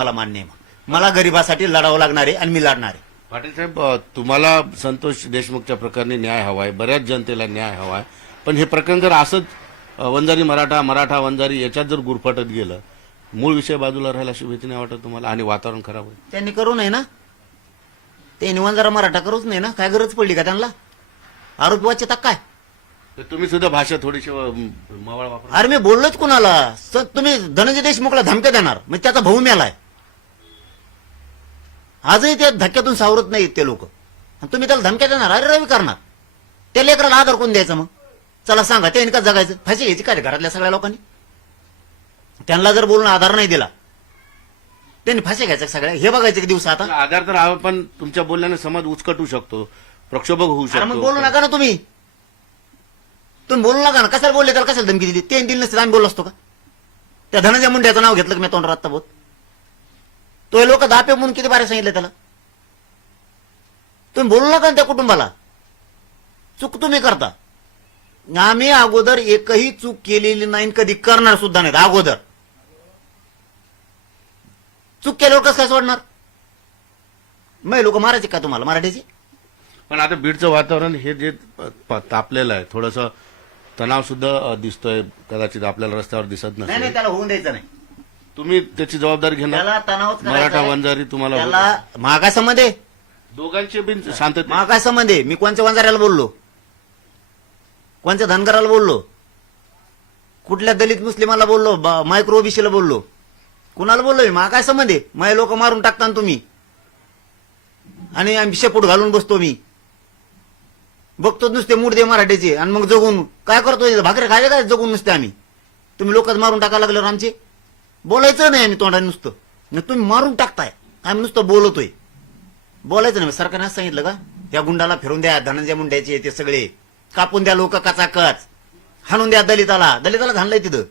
मला मान्य आहे. मला गरिबासाठी लढावं लागणार आहे आणि मी लढणार आहे. पाटील साहेब, तुम्हाला संतोष देशमुखच्या प्रकरणी न्याय हवाय, बऱ्याच जनतेला न्याय हवाय, पण हे प्रकरण जर असंच वंजारी मराठा, मराठा वंजारी याच्यात जर गुरफटत गेलं, मूळ विषय बाजूला राहिला अशी भीती नाही वाटत तुम्हाला? आणि वातावरण खराब होईल. त्यांनी करू नये ना, ते निवंजरा मराठा करूच नाही ना. काय गरज पडली का त्यांना? आरोपी वाचतात काय? तर तुम्ही सुद्धा भाषा थोडीशी मावळ वापरा. अरे मी बोललोच कुणाला? तुम्ही धनंजय देशमुखला धमक्या देणार, म्हणजे त्याचा भाऊ मेलाय. आजही त्या धक्क्यातून सावरत नाहीत ते लोक. तुम्ही त्याला धमक्या देणार, अरे रवी करणार. त्या लेकराला आधार कोण द्यायचा मग? चला सांगा, त्यांनी का जगायचं? फाशी घ्यायची काय घरातल्या सगळ्या लोकांनी? त्यांना जर बोलून आधार नाही दिला, त्यांनी फाशी घ्यायचं सगळ्या. हे बघायचं की दिवस आता आधार तर हवा, पण तुमच्या बोलण्याने समाज उचकटू शकतो, प्रक्षोभक होऊ अरे मग शकतो. बोलू नका ना तुम्ही. तुम्ही बोलू नका ना. कशाला बोलले त्याला? कशाला धमकी दिली? ते दिली नसते आम्ही बोललो असतो का? त्या धनंजय मुंड्याचं नाव घेतलं की मी तोंडावर आत्ता बोत. तो लोक दापे म्हणून किती बारे सांगितलं त्याला? तुम्ही बोलू नका ना त्या कुटुंबाला. चूक तुम्ही करता. आम्ही अगोदर एकही चूक केलेली नाही, कधी करणार सुद्धा नाहीत. अगोदर चूक केल्यावर कसं काय सोडणार? मग लोक मारायचे का तुम्हाला मराठीची? पण आता बीडचं वातावरण हे जे तापलेलं आहे, थोडंसं तणाव सुद्धा दिसतोय, कदाचित आपल्याला रस्त्यावर दिसत नाही नाही, नसेल. त्याला होऊन द्यायचं नाही. तुम्ही त्याची जबाबदारी घेणार? त्याला तणावच करायचा मराठा आहे. वंजारी तुम्हाला त्याला महागाय संबंध आहे. दोघांचे बिन शांतते. महागाय संबंध आहे. मी कोणत्या वंजाऱ्याला बोललो? कोणत्या धनगराला बोललो? कुठल्या दलित मुस्लिमाला बोललो? मायक्रो ओबीसीला बोललो? कुणाला बोललो? महागाय संबंध आहे. माझे लोक मारून टाकता ना तुम्ही, आणि आम्ही शेपूट घालून बसतो. मी बघतो नुसते मुडदे मराठीचे, आणि मग जगून काय करतो? भाकरे खायला काय जगून नुसते आम्ही? तुम्ही लोकच मारून टाकायला लागल्यावर आमचे बोलायचं नाही. आम्ही तोंडाने नुसतं, तुम्ही मारून टाकताय. आम्ही नुसतं बोलतोय, बोलायचं नाही. सरकारने असं सांगितलं का? त्या गुंडाला फिरून द्या, धनंजय मुंड्याचे ते सगळे कापून द्या, लोक कचाकच हाणून द्या. दलिताला घाललंय तिथं.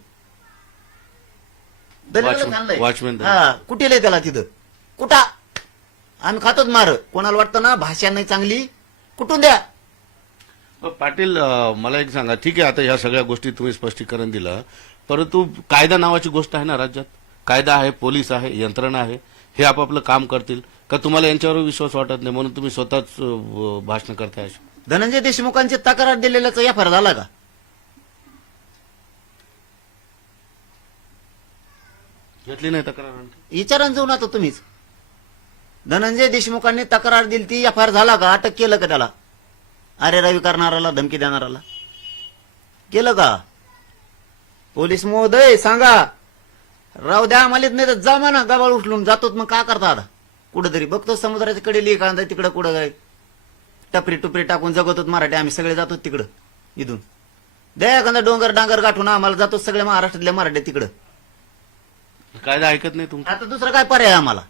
वॉचमॅन. हा, कुठे त्याला तिथं? कुठा? आम्ही खातोच मार. कोणाला वाटतं ना भाषा नाही चांगली, कुठून द्या. पाटील, मला एक सांगा, ठीक आहे, आता ह्या सगळ्या गोष्टी तुम्ही स्पष्टीकरण दिलं, परंतु कायदा नावाची गोष्ट आहे ना राज्यात. कायदा आहे, पोलीस आहे, यंत्रणा आहे, हे आपापलं काम करतील का? तुम्हाला यांच्यावर विश्वास वाटत नाही म्हणून तुम्ही स्वतःच भाषण करताय? धनंजय देशमुखांची तक्रार दिलेल्याचा या फरक झाला का? घेतली नाही तक्रार? विचारान जाऊन आता तुम्हीच. धनंजय देशमुखांनी तक्रार दिली, ती एफआयआर झाला का? अटक केलं का त्याला? अरे रवी करणाराला, धमकी देणाराला केलं का? पोलीस महोदय सांगा. राव द्या आम्हाला, नाही तर जा म्हणा. गबाळ उचलून जातोच. मग काय करता आता? कुठेतरी बघतो समुद्राच्या कडे लिहि कांदा, तिकडं कुठं काय टपरी टुपरी टाकून जगवतो मराठी. आम्ही सगळे जातो तिकडं. इथून द्या एखादा डोंगर डांगर गाठून आम्हाला, जातो सगळ्या महाराष्ट्रातल्या मराठी तिकडं. कायदा ऐकत नाही तुमचा? आता दुसरा काय पर्याय आम्हाला?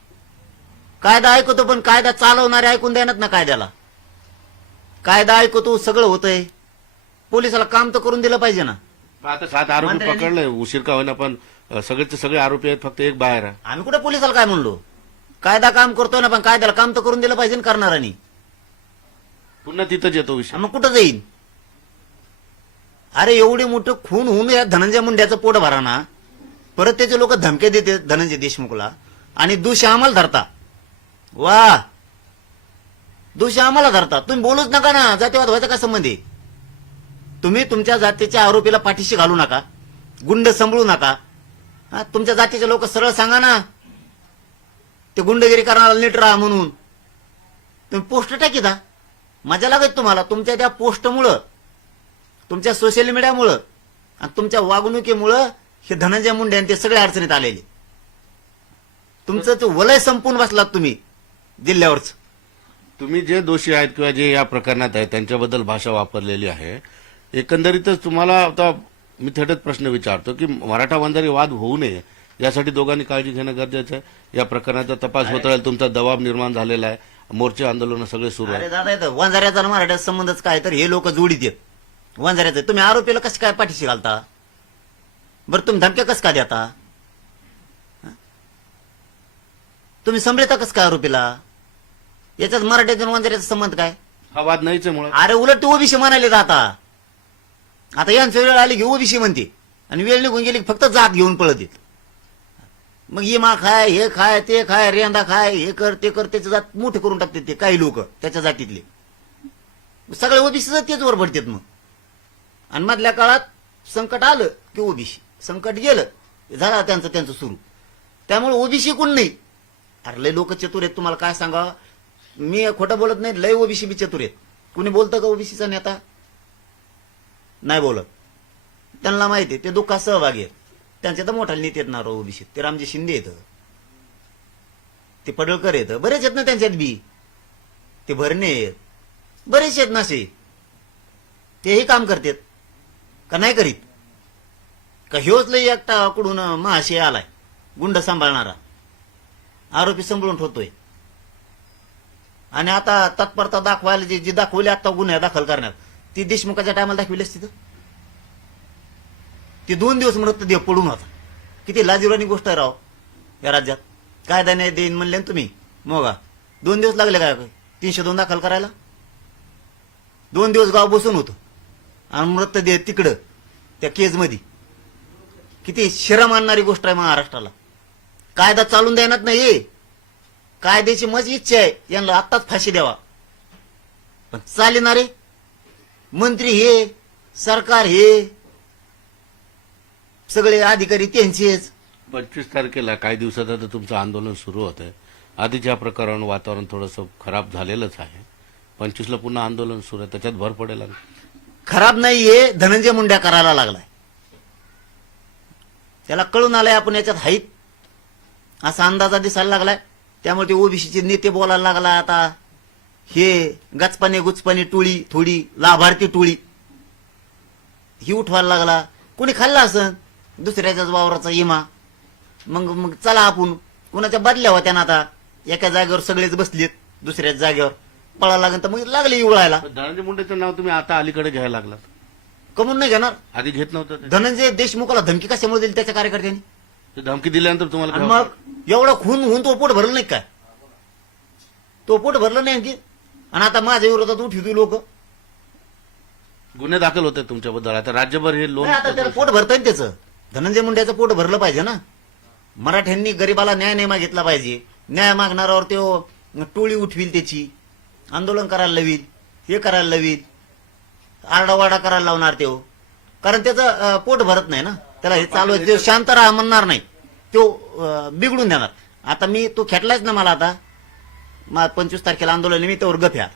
कायदा ऐकतो, पण कायदा चालवणारे ऐकून द्यानात ना कायद्याला. कायदा ऐकतो, सगळं होतंय. पोलिसाला काम तर करून दिलं पाहिजे ना. आता 7 आरोपी मंत्र्यांनी- पकडले, उशीर का होईना, पण सगळेचे सगळे आरोपी आहेत, फक्त एक बाहेर आहे. आम्ही कुठे पोलिसाला काय म्हणलो? कायदा काम करतोय ना, पण कायद्याला काम तर करून दिलं पाहिजे ना करणाऱ्यांनी. पुन्हा तिथंच येतो विषय. मग कुठं जाईल? अरे एवढे मोठं खून होऊन या धनंजय मुंड्याचं पोट भरा ना, परत त्याचे लोक धमके देते धनंजय देशमुखला, आणि दोषी आम्हाला धरता. वा, दोषी आम्हाला धरता. तुम्ही बोलूच नका ना. जातीवाद व्हायचा काय संबंध आहे? तुम्ही तुमच्या जातीच्या आरोपीला पाठीशी घालू नका, गुंड सांभाळू नका. तुमच्या जातीचे लोक सरळ सांगा ना, ते गुंडगिरी करणारा नीट राहा म्हणून. तुम्ही पोस्ट टाकीता, मजा लागत तुम्हाला. तुमच्या त्या पोस्टमुळं, तुमच्या सोशल मीडियामुळं आणि तुमच्या वागणुकीमुळं हे धनंजय मुंडे आणि ते सगळे अडचणीत आलेले. तुमचं ते वलय संपून बसलात तुम्ही जिल्ह्यावरच. तुम्ही जे दोषी आहेत किंवा जे या प्रकरणात आहेत त्यांच्याबद्दल भाषा वापरलेली आहे. एकंदरीतच तुम्हाला आता मी थेटच प्रश्न विचारतो की मराठा वंजारी वाद होऊ नये यासाठी दोघांनी काळजी घेणं गरजेचं आहे. या प्रकरणाचा तपास होत राहील, तुमचा दबाव निर्माण झालेला आहे, मोर्चे आंदोलन सगळे सुरू आहे. अरे दादा, येतं वंजाऱ्याचा आणि मराठ्याचा संबंधच काय? तर हे लोक जोडीत येत वंजाऱ्याचं. तुम्ही आरोपीला कसं काय पाठीशी घालता बरं? तुम्ही धमक्या कसं काय देता? तुम्ही संभ्रता कसं काय आरोपीला? याच्यात मराठ्याचा आणि वंजाऱ्याचा संबंध काय? हा वाद नाहीच आहे मुळात. अरे उलट ते ओबीसी म्हणाले जाता. आता यांची वेळ आली की ओबीसी म्हणते, आणि वेळ निघून गेली की फक्त जात घेऊन पळत येत. मग इमा खाय, हे खाय, ते खाय, रेंदा खाय, हे कर, ते कर, त्याच्या जात मोठे करून टाकतात ते काही लोक त्याच्या जातीतले. सगळे ओबीसी तेच वर पडतात मग. आणि मधल्या काळात संकट आलं की ओबीसी, संकट गेलं झाला त्यांचं सुरू. त्यामुळे ओबीसी कोण नाही. अरे लय लोक चतुर आहेत, तुम्हाला काय सांगा, मी खोटं बोलत नाही, लय ओबीसी बी चतुर आहेत. कुणी बोलतं का ओबीसीचा नेता? नाही बोलत. त्यांना माहिती आहे ते दुःखात सहभागी आहेत. त्यांचे तर मोठा नेते आहेत ना ओबीसी, ते रामजी शिंदे येतं, ते पडळकर येतं, बरेच आहेत ना त्यांच्यात बी, ते भरणे आहेत, बरेच आहेत ना असे. तेही काम करतात का नाही करीत? का ह्योच लय एकटा कडून महाशय आलाय गुंड सांभाळणारा, आरोपी संभळून ठेवतोय. आणि आता तत्परता दाखवायला जी दाखवली आता गुन्हे दाखल करण्यात, ती देशमुखाच्या टायमाला दाखविली असती तर ती 2 दिवस मृतदेह पडून होता. किती लाजिरवाणी गोष्ट आहे राव या राज्यात. कायदा नाही देईन म्हणले ना तुम्ही, मोगा 2 दिवस लागले काय 302 दाखल करायला? 2 दिवस गाव बसून होतं आणि मृतदेह तिकडं त्या केजमध्ये. किती शरम आणणारी गोष्ट आहे महाराष्ट्राला. कायदा चालून देण्यात नाही, कायद्याची माझी इच्छा आहे यांना आत्ताच फाशी द्यावा, पण चालणारे मंत्री हे, सरकार हे, सगळे अधिकारी त्यांचेच. 25 तारखेला काही दिवसात आता तुमचं आंदोलन सुरू होत आहे. आधीच्या प्रकारानं वातावरण थोडंसं खराब झालेलंच आहे. 25ला पुन्हा आंदोलन सुरू आहे, त्याच्यात भर पडेल. खराब नाहीये, धनंजय मुंड्या करायला लागलाय. त्याला कळून आलंय आपण याच्यात हाईत असा अंदाजा दिसायला लागलाय. त्यामुळे ते ओबीसीचे नेते बोलायला लागला आता. हे गचपाने गुचपाने टोळी, थोडी लाभार्थी टोळी ही उठवायला लागला. कोणी खाल्ला असं दुसऱ्याच्याच वावराचा इमा. मग चला आपण कुणाच्या बदल्या होत्या ना, आता एका जागेवर सगळेच बसलेत, दुसऱ्याच जागेवर पळायला लागेल तर मग लागले उळायला. धनंजय मुंडेचं नाव तुम्ही आता अलीकडे घ्यायला लागलात, कमून नाही घेणार? आधी घेत नव्हतं ते? धनंजय देशमुखाला धमकी कशामुळे दिली त्याच्या कार्यकर्त्यांनी? ते धमकी दिल्यानंतर तुम्हाला आणि काय मग एवढा खून होऊन तो पोट भरलं नाही काय? तो पोट भरलं नाही आणखी, आणि आता माझ्या विरोधात उठवतो लोक. गुन्हे दाखल होते तुमच्याबद्दल. आता राज्यभर हे लोन आता त्याला पोट भरतंय ना त्याचं. धनंजय मुंड्याचं पोट भरलं पाहिजे ना. मराठ्यांनी गरीबाला न्याय नाही मागितला पाहिजे. न्याय मागणाऱ्यावर तो टोळी उठवील, त्याची आंदोलन करायला लावील, हे करायला लावील, आरडावाडा करायला लावणार तो. कारण त्याचं पोट भरत नाही ना, त्याला हे चालू आहे, तो शांत राहा म्हणणार नाही, तो बिघडून देणार. आता मी तो खेटलाच ना मला. आता 25 तारखेला आंदोलन मी त्यावर गफ्या.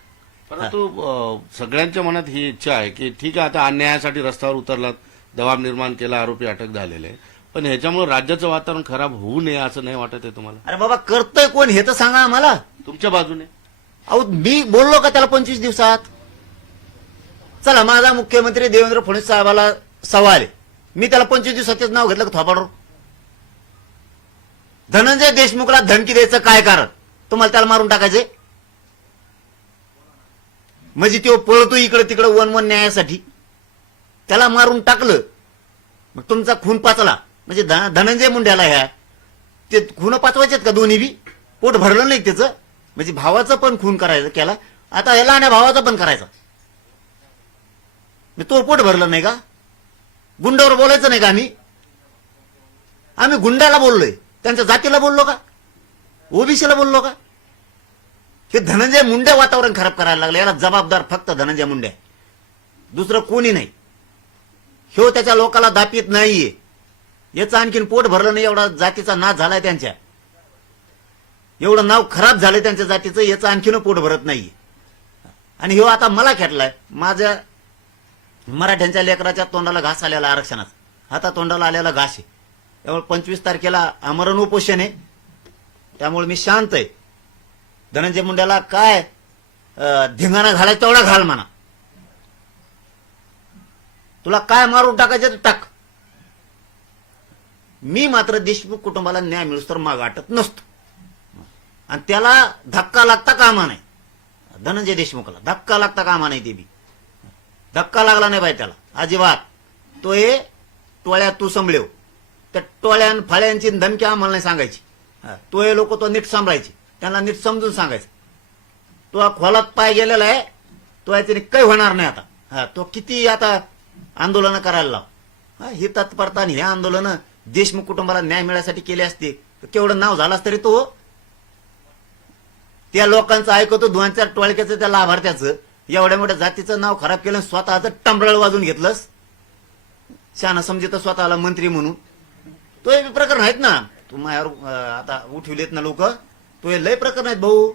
परंतु सगळ्यांच्या मनात ही इच्छा आहे की ठीक आहे, आता अन्यायासाठी रस्त्यावर उतरलात, दबाव निर्माण केला, आरोपी अटक झालेले, पण ह्याच्यामुळे राज्याचं वातावरण खराब होऊ नये असं नाही वाटत आहे तुम्हाला? अरे बाबा, करतोय कोण हे तर सांगा आम्हाला. तुमच्या बाजूने अहो, मी बोललो का त्याला 25 दिवसात? चला, माझा मुख्यमंत्री देवेंद्र फडणवीस साहेबाला सवाल आहे, मी त्याला 25 दिवसाचेच नाव घेतलं का थोपाडवर? धनंजय देशमुखला धमकी द्यायचं काय कारण? तुम्हाला त्याला मारून टाकायचे म्हणजे तो पळतो इकडे तिकडे वन न्यायासाठी, त्याला मारून टाकलं मग तुमचा खून पाचला म्हणजे धनंजय मुंड्याला ह्या ते खून पाचवायचेत का? दोन्ही बी पोट भरलं नाही त्याचं, म्हणजे भावाचं पण खून करायचं केला, आता ह्याला आणि भावाचा पण करायचा. तो पोट भरलं नाही का? गुंडावर बोलायचं नाही का? आम्ही गुंडाला बोललोय, त्यांच्या जातीला बोललो का? ओबीसीला बोललो का? हे धनंजय मुंडे वातावरण खराब करायला लागलं. याला जबाबदार फक्त धनंजय मुंडे, दुसरं कोणी नाही. ह्यो त्याच्या लोकाला दापीत नाहीये. याचं आणखीन पोट भरलं नाही, एवढा जातीचा नाश झालाय त्यांच्या, एवढं नाव खराब झालंय त्यांच्या जातीचं, याचं आणखीन पोट भरत नाहीये. आणि ह्यो आता मला खेटलाय. माझ्या मराठ्यांच्या लेकराच्या तोंडाला घास आलेला आरक्षणाचा, हाता तोंडाला आलेला घास आहे. त्यामुळे 25 तारखेला आमरण उपोषण आहे. त्यामुळे मी शांत आहे. धनंजय मुंड्याला काय धिंगाणा घालायचा तेवढा घाल म्हणा, तुला काय मारून टाकायचं तर टाक. मी मात्र देशमुख कुटुंबाला न्याय मिळूस तर माग आटत नसतो. आणि त्याला धक्का लागता कामा नाही. धनंजय देशमुखला धक्का लागता कामा नाही. ते बी धक्का लागला नाही पाहिजे त्याला अजिबात. तो हे टोळ्या तू सांभाळव, त्या टोळ्यान फाळ्यांची धमकी आम्हाला नाही सांगायची. तो हे लोक तो नीट सांभाळायची, त्यांना नीट समजून सांगायचं. तो खोलात पाय गेलेला आहे, तो याच्याने काही होणार नाही. आता तो किती आता आंदोलन करायला लाव. ही तत्परता हे आंदोलन देशमुख कुटुंबाला न्याय मिळण्यासाठी केले असते केवढं नाव झालास तरी तो त्या लोकांचं ऐकतो 2-4 टोळक्याचं त्या लाभार्थ्याचं एवढ्या मोठ्या जातीचं नाव खराब केलं, स्वतःचं टंबळ वाजून घेतलंस, शाना समजत स्वतःला मंत्री म्हणून. तो हे प्रकरण आहेत ना, तू माझ्यावर आता उठविलेत ना लोक, तो हे लय प्रकरण आहेत भाऊ.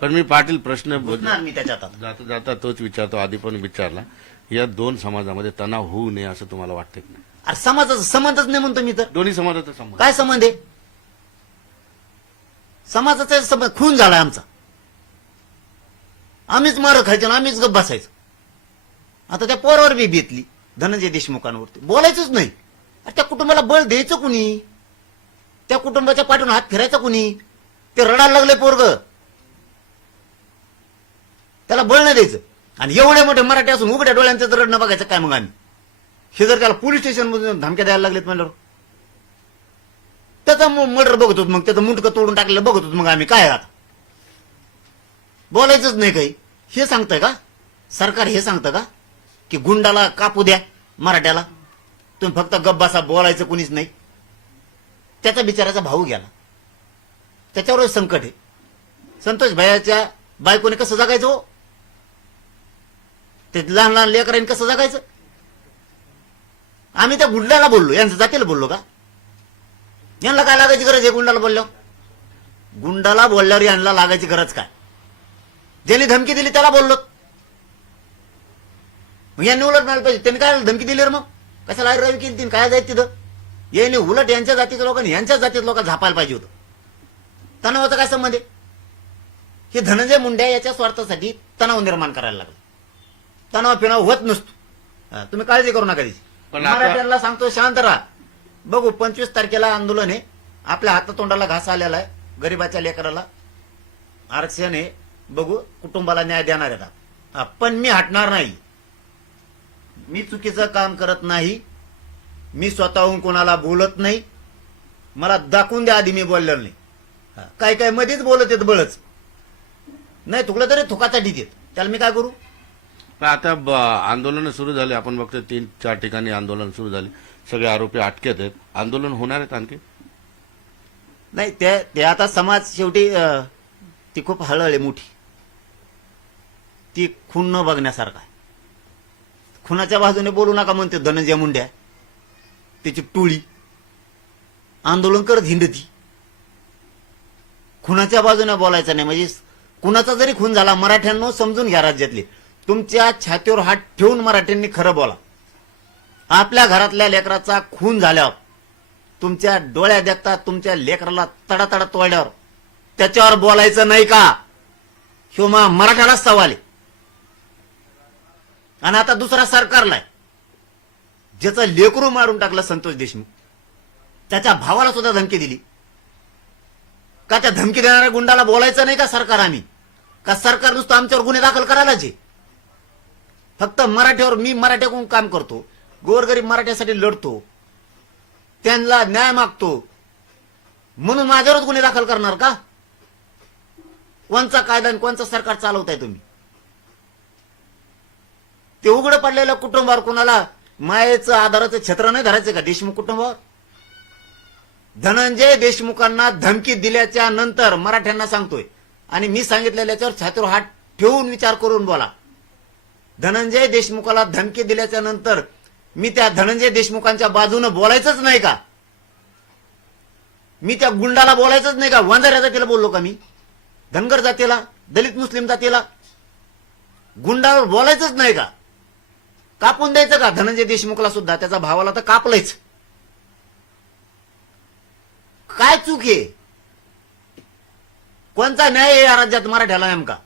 पण मी पाटील प्रश्न बुजणार मी त्याच्यात आता. जाता जाता तोच विचारतो, आधी पण विचारला. या दोन समाजामध्ये तणाव होऊ नये असं तुम्हाला वाटतं की नाही? अरे समाजाचा संबंधच नाही म्हणतो मी तर. दोन्ही समाजाचा संबंध काय संबंध आहे? समाजाचा संबंध खून झालाय आमचा, आम्हीच मार खायचो आणि आम्हीच गप बसायचो. आता त्या पोरावर बी बेतली धनंजय देशमुखांवरती बोलायचंच नाही. अरे त्या कुटुंबाला बळ द्यायचं कुणी? त्या कुटुंबाच्या पाठून हात फिरायचा कुणी? ते रडायला लागले पोरग, त्याला बळ नाही द्यायचं. आणि एवढे मोठे मराठी असून उघड्या डोळ्यांचं तर रडणं बघायचं काय मग आम्ही? हे जर त्याला पोलीस स्टेशन मधून धमक्या द्यायला लागलेत म्हणल्यावर त्याचा मर्डर बघत होत, मग त्याचं मुंडकं तोडून टाकलेलं बघत होत, मग आम्ही काय आता बोलायचंच नाही काही? हे सांगतंय का सरकार? हे सांगतं का की गुंडाला कापू द्या मराठ्याला, तुम्ही फक्त गप बसा, बोलायचं कुणीच नाही? त्याचा बिचाराचा भाऊ गेला, त्याच्यावर संकट आहे. संतोष भैयाच्या बायकोने कसं जगायचं हो? ते लहान लहान लेकरांनी कसं जगायचं? आम्ही त्या गुंडाला बोललो, यांचं जातीला बोललो का? यांना काय लागायची गरज आहे गुंडाला बोलल्यावर? गुंडाला बोलल्यावर यांना लागायची गरज काय? ज्यांनी धमकी दिली त्याला बोललो, मग यांनी उलट मिळालं पाहिजे. त्यांनी काय धमकी दिली रे? मग कशाला रवी केली तीन काय जायचं तिथं? यांनी उलट यांच्या जातीच्या लोकांनी यांच्याच जातीच्या लोकांना झापायला पाहिजे होतं. तणावाचा काय संबंध आहे? हे धनंजय मुंडे याच्या स्वार्थासाठी तणाव निर्माण करायला लागला. तणाव पिणाव होत नसतो, तुम्ही काळजी करू नका त्याची. पण आता- मराठ्यांना सांगतो शांत राहा. बघू 25 तारखेला आंदोलन आहे, आपल्या हातातोंडाला घास आलेला आहे, गरीबाच्या लेकराला आरक्षण आहे, बघू कुटुंबाला न्याय देणार आहेत. पण मी हटणार नाही, मी चुकीचं काम करत नाही, मी स्वतःहून कोणाला बोलत नाही. मला दाखवून द्या आधी मी बोललेलो नाही. काय काय मध्येच बोलत येत बळच नाही, तुकलं तरी थुकाचा ढीक येत, त्याला मी काय करू? पण आता आंदोलन सुरू झाले, आपण बघतो 3-4 ठिकाणी आंदोलन सुरू झाले, सगळे आरोपी अटकेत आहेत. आंदोलन होणार आहेत आणखी? नाही, ते आता समाज शेवटी ती खूप हळहळ मोठी, ती खून न बघण्यासारखा आहे. खुनाच्या बाजूने बोलू नका म्हणते धनंजय मुंड्या, त्याची टोळी आंदोलन करत हिंडती. खुनाच्या बाजूने बोलायचं नाही, म्हणजे कुणाचा जरी खून झाला, मराठ्यांनो समजून घ्या, राज्यातले तुमच्या छातीवर हात ठेवून मराठ्यांनी खरं बोला. आपल्या घरातल्या लेकराचा खून झाल्यावर तुमच्या डोळ्या देखता तुमच्या लेकराला तडातडा तोडल्यावर त्याच्यावर बोलायचं नाही का? ह्यो मराठ्यालाच सवाल आहे. आणि आता दुसरा सरकारला आहे, ज्याचं लेकरू मारून टाकलं संतोष देशमुख, त्याच्या भावाला सुद्धा धमकी दिली का? त्या धमकी देणाऱ्या गुंडाला बोलायचं नाही का सरकार? आम्ही का सरकार नुसतं आमच्यावर गुन्हे दाखल करायलाच आहे? फक्त मराठ्यावर, मी मराठ्याकडून काम करतो, गोरगरीब मराठ्यासाठी लढतो, त्यांना न्याय मागतो, म्हणून माझ्यावरच गुन्हे दाखल करणार का? कोणचा कायदा आणि कोणचं सरकार चालवताय तुम्ही? ते उघडं पडलेल्या कुटुंबावर कोणाला मायेचं आधाराचं छत्र नाही धरायचं का देशमुख कुटुंबावर? धनंजय देशमुखांना धमकी दिल्याच्या नंतर मराठ्यांना सांगतोय, आणि मी सांगितलेल्याच्यावर छातीवर हात ठेवून विचार करून बोला. धनंजय देशमुखाला धमकी दिल्याच्या नंतर मी त्या धनंजय देशमुखांच्या बाजूने बोलायचंच नाही का? मी त्या गुंडाला बोलायचंच नाही का? वंजाऱ्या जातीला बोललो का मी? धनगर जातीला, दलित मुस्लिम जातीला, गुंडावर बोलायचंच नाही का? कापून द्यायचं का धनंजय देशमुखला सुद्धा? त्याचा भावाला तर कापलंच. काय चूक आहे? कोणता न्याय आहे या राज्यात मराठ्याला नेमका?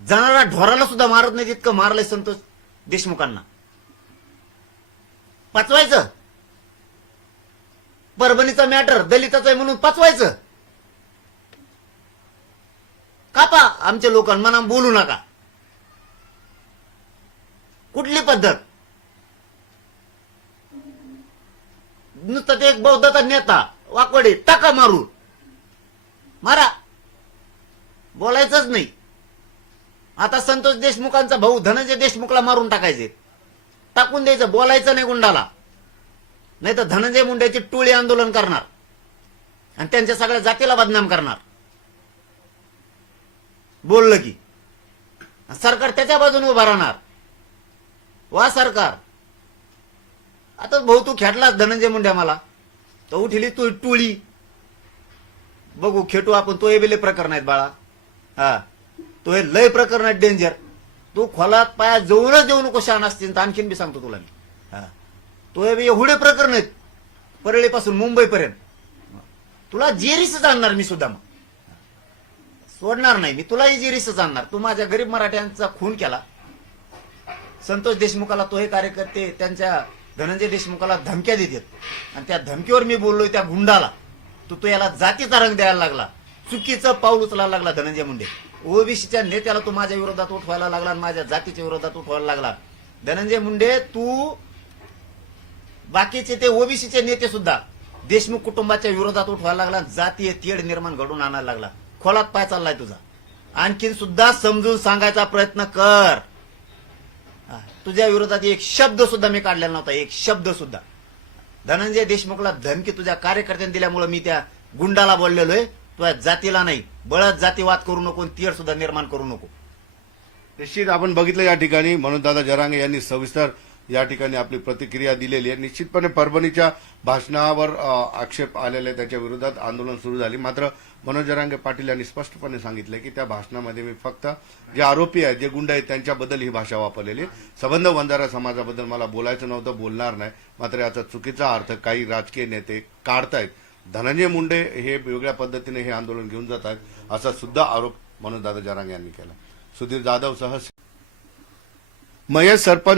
जाणारा ढोराला सुद्धा मारत नाही तितकं मारलंय संतोष देशमुखांना. पचवायचं परभणीचा मॅटर दलिताचा आहे म्हणून पचवायचं. कापा आमच्या लोकांना, म्हणा बोलू नका. कुठली पद्धत? नुसतं ते एक बौद्धाचा नेता वाकोडे टाका मारू, मारा, बोलायचंच नाही. आता संतोष देशमुखांचा भाऊ धनंजय देशमुखला मारून टाकायचे, टाकून द्यायचं, बोलायचं नाही गुंडाला. नाही तर धनंजय मुंडेची टोळी आंदोलन करणार आणि त्यांच्या सगळ्या जातीला बदनाम करणार. बोललं की सरकार त्याच्या बाजूने उभा राहणार. वा सरकार, आता भाऊ तू खेटलास धनंजय मुंडे मला, तर उठली तू टोळी. बघू खेटू आपण. तो हे लय प्रकरण आहेत बाळा. हा, तो हे लय प्रकरण आहेत डेंजर. तू खोलात पाया जाऊनच देऊ नको शान असतील तर आणखीन बी सांगतो तुला मी. हा, तो हे एवढे प्रकरण आहेत परळीपासून मुंबईपर्यंत. तुला जेरीसच आणणार मी सुद्धा. मग सोडणार नाही मी तुलाही जेरीसच आणणार. तू माझ्या गरीब मराठ्यांचा खून केला. संतोष देशमुखाला तो हे कार्यकर्ते त्यांच्या धनंजय देशमुखाला धमक्या देतात आणि त्या धमकीवर मी बोललोय त्या गुंडाला. तू याला जातीचा रंग द्यायला लागला. चुकीचं पाऊल उचलायला लागला धनंजय मुंडे. ओबीसीच्या नेत्याला तू माझ्या विरोधात उठवायला लागला आणि माझ्या जातीच्या विरोधात उठवायला लागला. धनंजय मुंडे, तू बाकीचे ते ओबीसीचे नेते सुद्धा देशमुख कुटुंबाच्या विरोधात उठवायला लागला. जातीय तेढ निर्माण घडून आणायला लागला. खोलात पाय चाललाय तुझा. आणखीन सुद्धा समजून सांगायचा प्रयत्न कर. तुझ्या विरोधात एक शब्द सुद्धा मी काढलेला नव्हता. एक शब्द सुद्धा. धनंजय देशमुखला धमकी तुझ्या कार्यकर्त्यांनी दिल्यामुळे मी त्या गुंडाला बोललेलोय. तुझ्या जातीला नाही. बळत जातीवाद करू नको, तीड सुद्धा निर्माण करू नको. निश्चित आपण बघितलं या ठिकाणी मनोजदादा जरांगे यांनी सविस्तर या ठिकाणी आपली प्रतिक्रिया दिलेली आहे. निश्चितपणे परभणीच्या भाषणावर आक्षेप आलेले त्याच्या विरोधात आंदोलन सुरू झाली. मात्र मनोज जरांगे पाटील यांनी स्पष्टपणे सांगितलं की त्या भाषणामध्ये मी फक्त जे आरोपी आहेत, जे गुंड आहेत त्यांच्याबद्दल ही भाषा वापरलेली. संबंध वंजारा समाजाबद्दल मला बोलायचं नव्हतं, बोलणार नाही. मात्र याचा चुकीचा अर्थ काही राजकीय नेते काढतायत. धनंजय मुंडे हे वेगळ्या पद्धतीने हे आंदोलन घेऊन जात आहेत असा सुद्धा आरोप मनोजदादा जरांगे यांनी केला. सुधीर जाधव सह महेश सरपंच